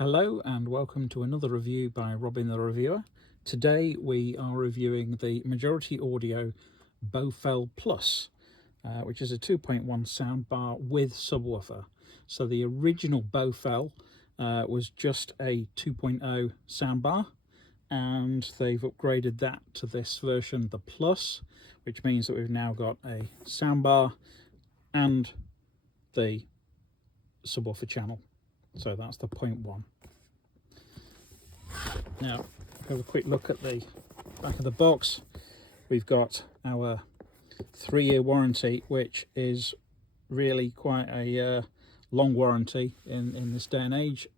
Hello and welcome to another review by Robin the Reviewer. Today we are reviewing the Majority Audio Blowfell Plus, which is a 2.1 soundbar with subwoofer. So the original Bowfell was just a 2.0 soundbar, and they've upgraded that to this version, the Plus, which means that we've now got a soundbar and the subwoofer channel. So that's the 0.1. Now, have a quick look at the back of the box. We've got our 3-year warranty, which is really quite a long warranty in this day and age.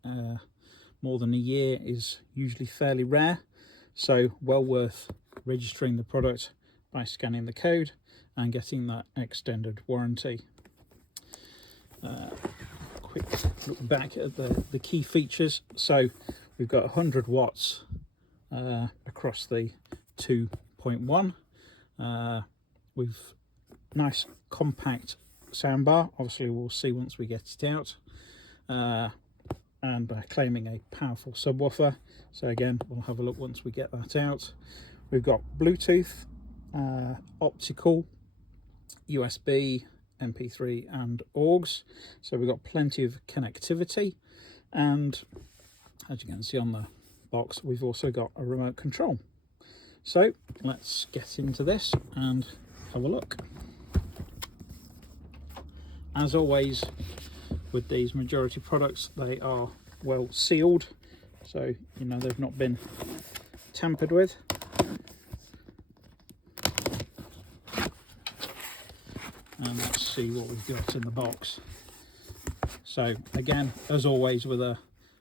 More than a year is usually fairly rare, so well worth registering the product by scanning the code and getting that extended warranty. Quick look back at the key features. So we've got 100 watts across the 2.1. We've nice compact soundbar, obviously we'll see once we get it out, and claiming a powerful subwoofer. So again, we'll have a look once we get that out. We've got Bluetooth, Optical, USB, MP3 and AUX, so we've got plenty of connectivity, and as you can see on the box, we've also got a remote control. So let's get into this and have a look. As always with these Majority products, they are well sealed, so you know they've not been tampered with. And let's see what we've got in the box. So again, as always with a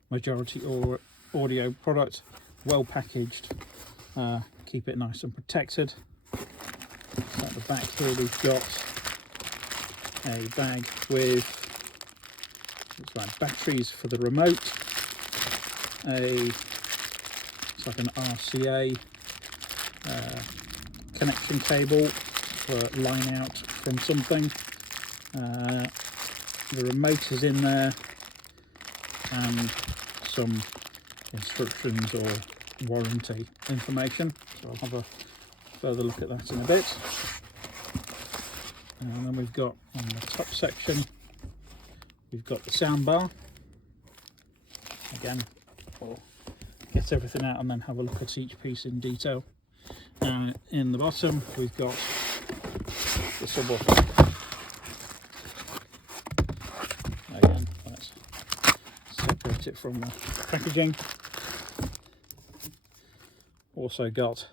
Majority Audio product, well packaged, keep it nice and protected. So at the back here we've got a bag with batteries for the remote, it's like an RCA connection cable for line out from something. The remote is in there, and some instructions or warranty information. So I'll have a further look at that in a bit. And then we've got on the top section, we've got the soundbar. Again, we'll get everything out and then have a look at each piece in detail. In the bottom, we've got the subwoofer. Again, let's separate it from the packaging. Also got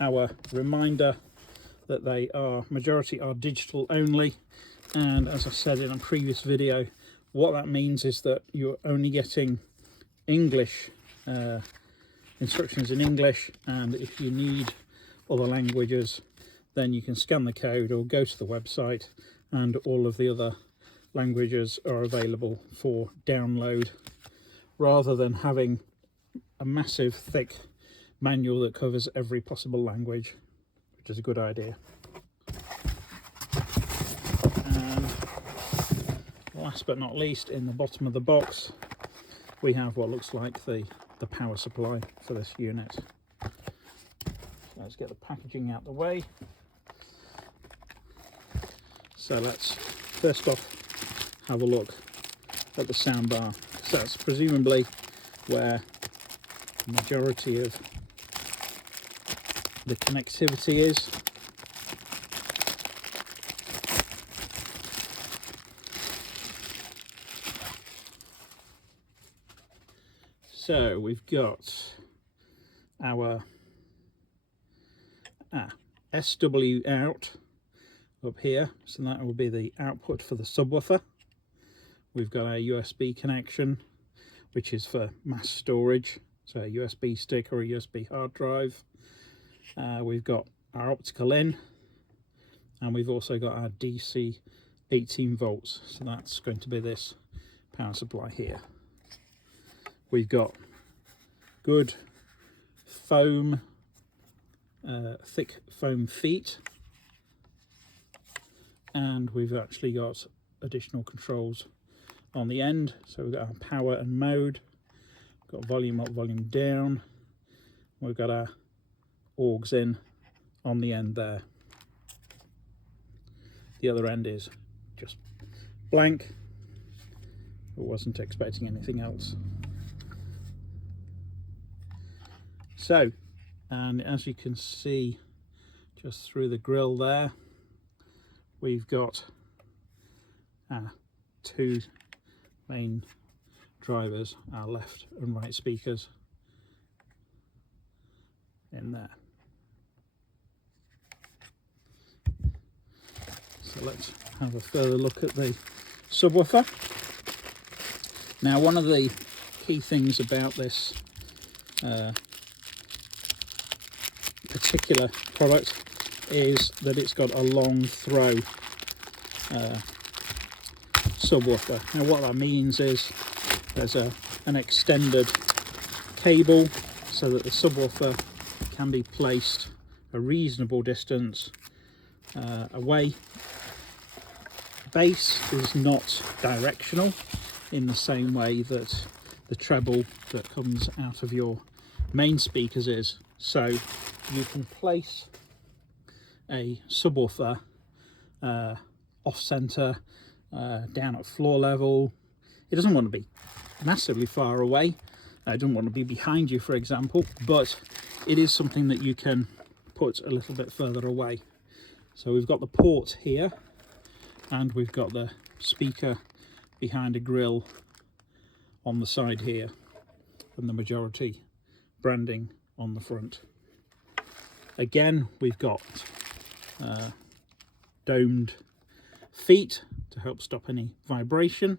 our reminder that they are Majority are digital only, and as I said in a previous video, what that means is that you're only getting English instructions in English, and if you need other languages, then you can scan the code or go to the website, and all of the other languages are available for download, rather than having a massive thick manual that covers every possible language, which is a good idea. And last but not least, in the bottom of the box we have what looks like the power supply for this unit. So let's get the packaging out the way. So let's first off have a look at the soundbar. So that's presumably where the majority of the connectivity is. So we've got our SW out up here, so that will be the output for the subwoofer. We've got our USB connection, which is for mass storage, so a USB stick or a USB hard drive. We've got our optical in, and we've also got our DC 18 volts, so that's going to be this power supply here. We've got good foam, thick foam feet, and we've actually got additional controls on the end. So we've got our power and mode, got volume up, volume down. We've got our AUX in on the end there. The other end is just blank. I wasn't expecting anything else. So, and as you can see just through the grill there, we've got our two main drivers, our left and right speakers in there. So let's have a further look at the subwoofer. Now, one of the key things about this particular product is that it's got a long throw subwoofer. Now what that means is there's an extended cable so that the subwoofer can be placed a reasonable distance away. Bass is not directional in the same way that the treble that comes out of your main speakers is. So you can place a subwoofer off center, down at floor level. It doesn't want to be massively far away. It doesn't want to be behind you, for example, but it is something that you can put a little bit further away. So we've got the port here, and we've got the speaker behind a grill on the side here, and the Majority branding on the front. Again, we've got domed feet to help stop any vibration,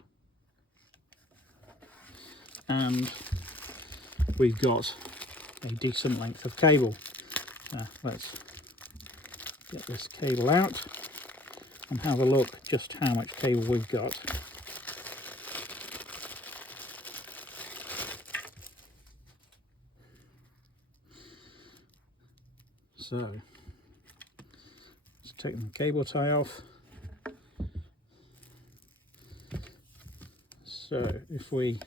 and we've got a decent length of cable. Let's get this cable out and have a look just how much cable we've got. So let's take the cable tie off. So if we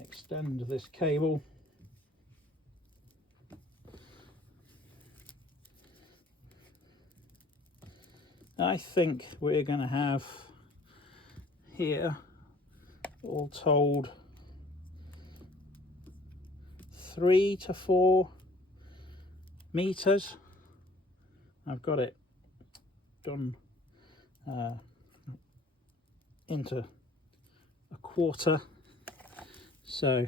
extend this cable, I think we're going to have here, all told, 3 to 4 meters. I've got it done into a quarter, so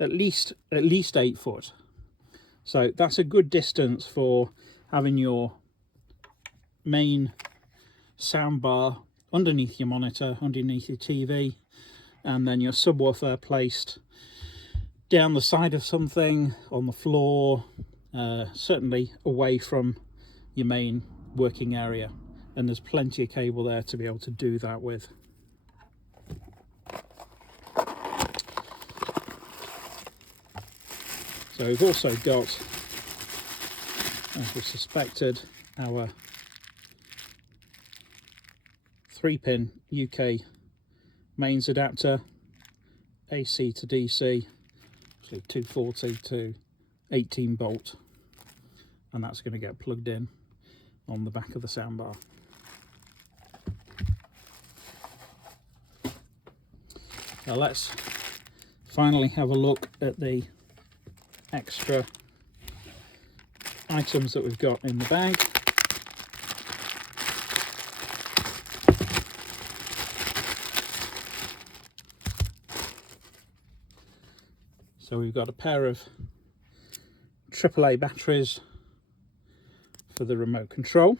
at least 8 foot. So that's a good distance for having your main soundbar underneath your monitor, underneath your TV, and then your subwoofer placed down the side of something, on the floor, certainly away from your main working area. And there's plenty of cable there to be able to do that with. So we've also got, as we suspected, our 3-pin UK mains adapter, AC to DC, actually 240 to 18 volt, and that's going to get plugged in on the back of the soundbar. Now let's finally have a look at the extra items that we've got in the bag. So we've got a pair of AAA batteries for the remote control.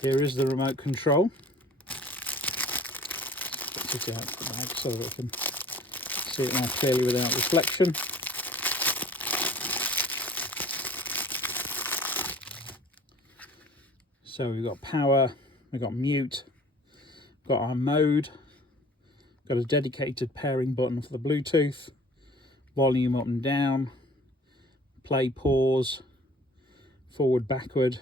Here is the remote control. Let's get it out of the bag so that we can see it more clearly without reflection. So we've got power, we've got mute, we've got our mode, got a dedicated pairing button for the Bluetooth, volume up and down, play, pause, forward, backward.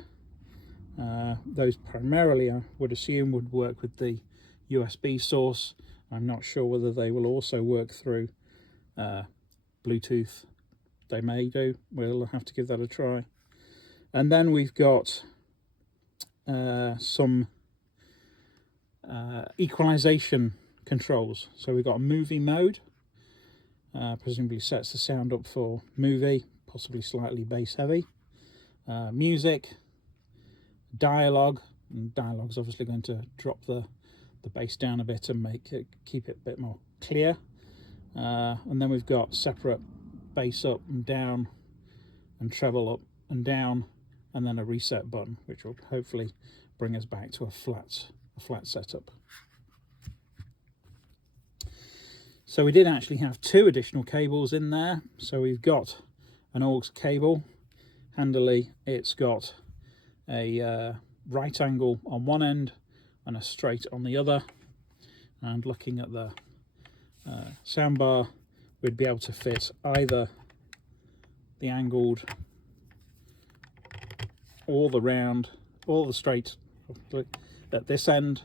Those primarily, I would assume, would work with the USB source. I'm not sure whether they will also work through Bluetooth. They may do. We'll have to give that a try. And then we've got some equalization controls. So we've got a movie mode, presumably sets the sound up for movie, possibly slightly bass heavy. Music, dialogue, and dialogue's obviously going to drop the bass down a bit and keep it a bit more clear. And then we've got separate bass up and down and treble up and down, and then a reset button, which will hopefully bring us back to a flat setup. So we did actually have 2 additional cables in there. So we've got an AUX cable. Handily, it's got a right angle on one end and a straight on the other. And looking at the soundbar, we'd be able to fit either the angled or the round or the straight at this end.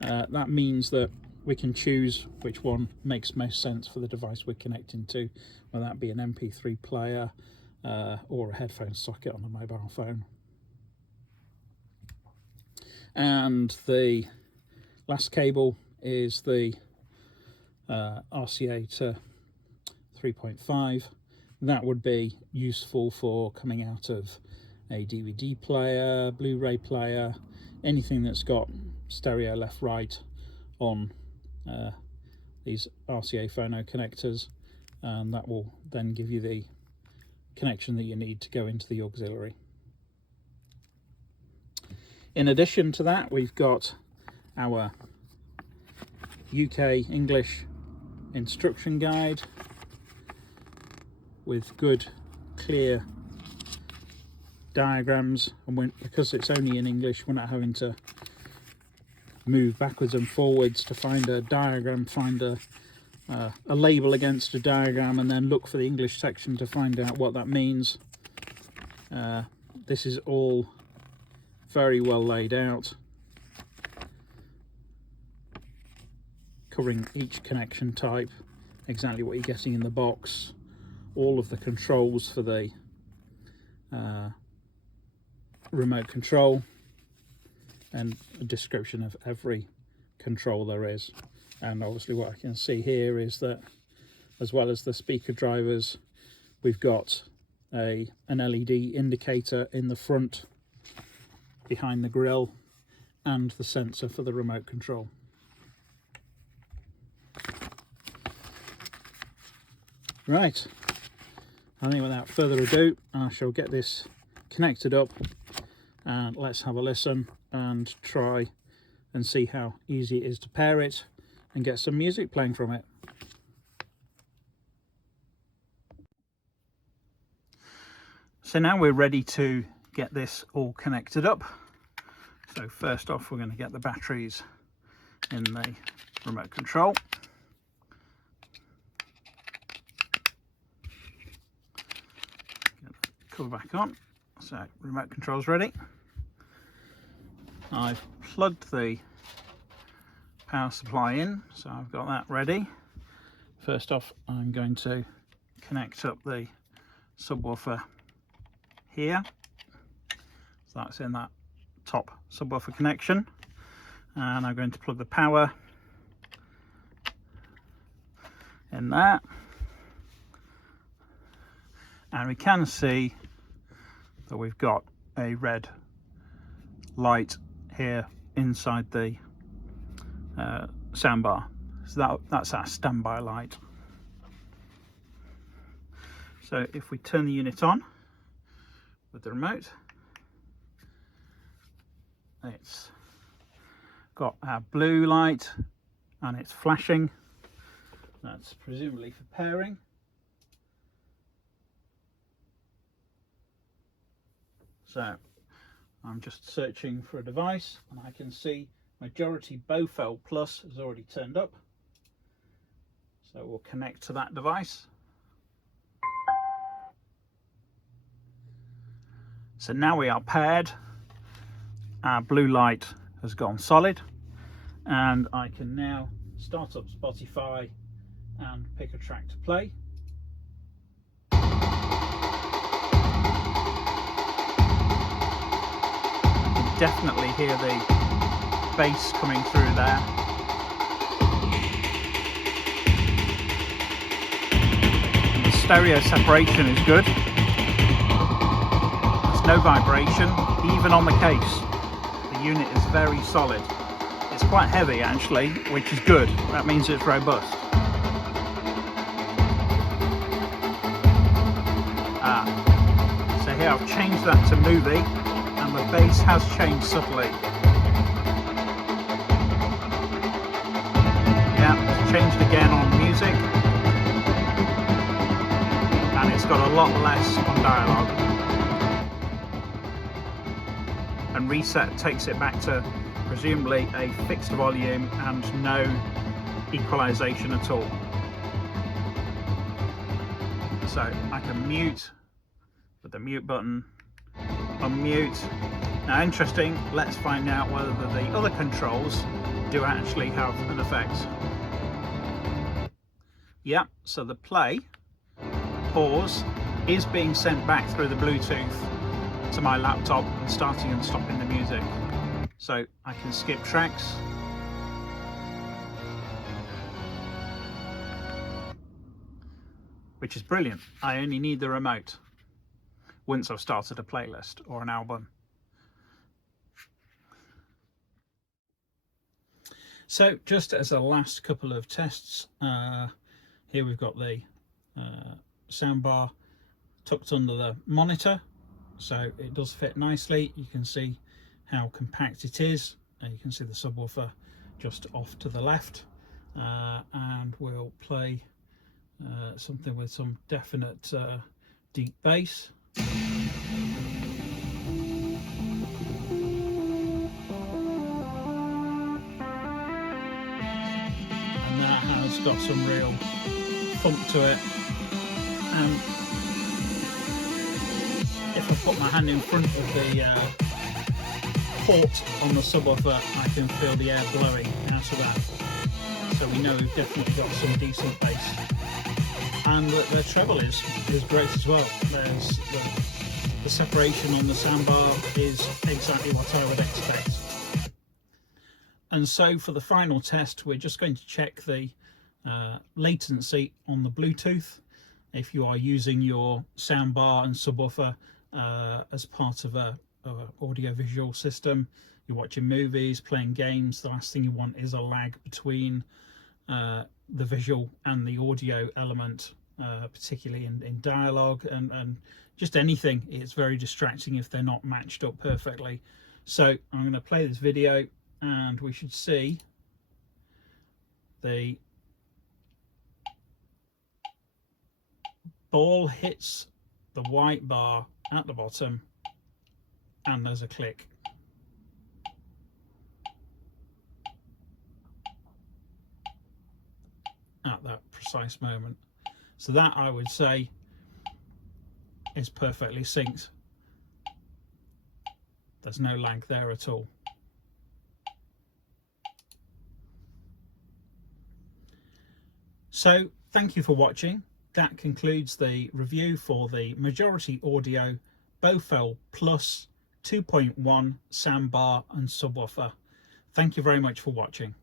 That means that we can choose which one makes most sense for the device we're connecting to, whether that be an MP3 player or a headphone socket on a mobile phone. And the last cable is the RCA to 3.5. That would be useful for coming out of a DVD player, Blu-ray player, anything that's got stereo left right on these RCA phono connectors, and that will then give you the connection that you need to go into the auxiliary. In addition to that, we've got our UK English instruction guide with good clear diagrams, and because it's only in English, we're not having to move backwards and forwards to find a diagram, find a label against a diagram, and then look for the English section to find out what that means. This is all very well laid out, covering each connection type, exactly what you're getting in the box, all of the controls for the remote control, and a description of every control there is. And obviously what I can see here is that, as well as the speaker drivers, we've got an LED indicator in the front behind the grille, and the sensor for the remote control. Right, I think without further ado, I shall get this connected up, and let's have a listen and try and see how easy it is to pair it and get some music playing from it. So now we're ready to get this all connected up. So first off, we're going to get the batteries in the remote control. Get the cover back on. So remote control's ready. I've plugged the power supply in, so I've got that ready. First off, I'm going to connect up the subwoofer here. So that's in that top subwoofer connection, and I'm going to plug the power in there, and we can see that we've got a red light here inside the soundbar. So that's our standby light. So if we turn the unit on with the remote, it's got our blue light and it's flashing. That's presumably for pairing. So I'm just searching for a device, and I can see Majority Blowfell Plus is already turned up. So we'll connect to that device. So now we are paired. Our blue light has gone solid, and I can now start up Spotify and pick a track to play. I can definitely hear the bass coming through there. And the stereo separation is good. There's no vibration, even on the case. The unit is very solid. It's quite heavy actually, which is good. That means it's robust. So here I've changed that to movie, and the bass has changed subtly. Yeah, it's changed again on music, and it's got a lot less on dialogue. And reset takes it back to presumably a fixed volume and no equalization at all. So I can mute with the mute button, unmute. Now interesting, let's find out whether the other controls do actually have an effect. Yeah, so the play, pause, is being sent back through the Bluetooth to my laptop and starting and stopping the music. So I can skip tracks. Which is brilliant. I only need the remote once I've started a playlist or an album. So just as a last couple of tests, here we've got the soundbar tucked under the monitor, so it does fit nicely. You can see how compact it is, and you can see the subwoofer just off to the left, and we'll play something with some definite deep bass. And that has got some real funk to it, and if I put my hand in front of the port on the subwoofer, I can feel the air blowing out of that, so we know we've definitely got some decent bass. And the treble is great as well. There's the separation on the soundbar is exactly what I would expect. And so for the final test, we're just going to check the latency on the Bluetooth. If you are using your soundbar and subwoofer as part of a audio-visual system, you're watching movies, playing games, the last thing you want is a lag between the visual and the audio element, particularly in dialogue and just anything. It's very distracting if they're not matched up perfectly. So I'm going to play this video, and we should see the ball hits the white bar at the bottom, and there's a click. At that precise moment. So that, I would say, is perfectly synced. There's no lag there at all. So thank you for watching. That concludes the review for the Majority Audio Blowfell Plus 2.1 soundbar and subwoofer. Thank you very much for watching.